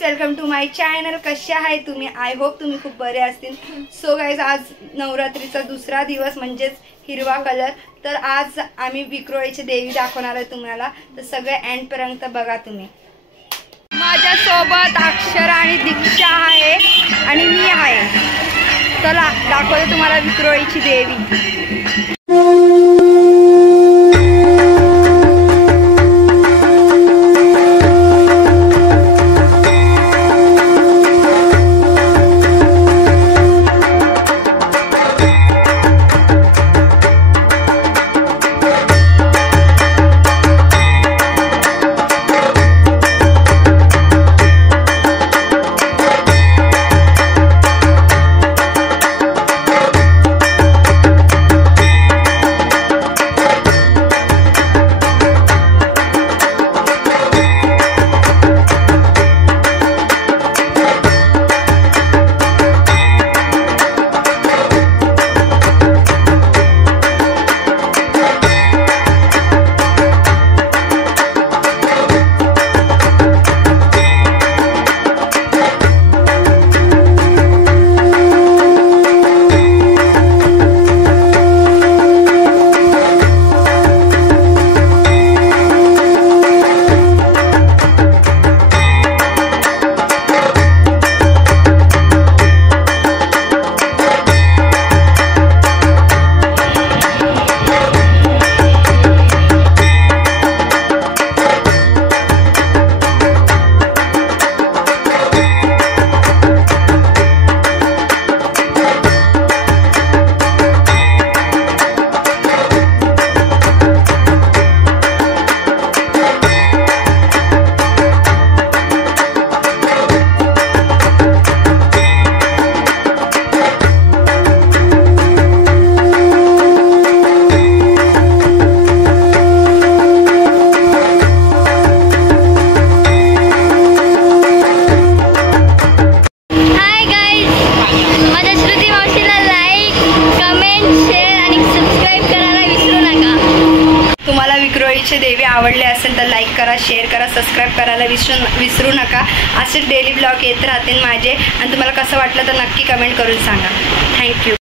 Guys, welcome to my channel. कशा आहे तुम्ही? आय होप तुम्ही खूप बरे असतील। सो गाइस, आज नवरात्रीचा दुसरा दिवस म्हणजेच हिरवा कलर। तर आज आम्ही विक्रोळीची देवी दाखवणार आहे तुम्हाला, तर सगळे एंड पर्यंत बघा तुम्ही। माझ्या सोबत अक्षर आणि दीक्षा आहे आणि मी आहे। चला दाखवते तुम्हाला विक्रोळीची देवी। विक्रोळीची देवी आवडले असेल तर लाईक करा, शेअर करा, सबस्क्राइब करायला विसरू नका। असे डेली ब्लॉग येत राहतील माझे आणि तुम्हाला कसं वाटलं तर नक्की कमेंट करून सांगा। थँक्यू।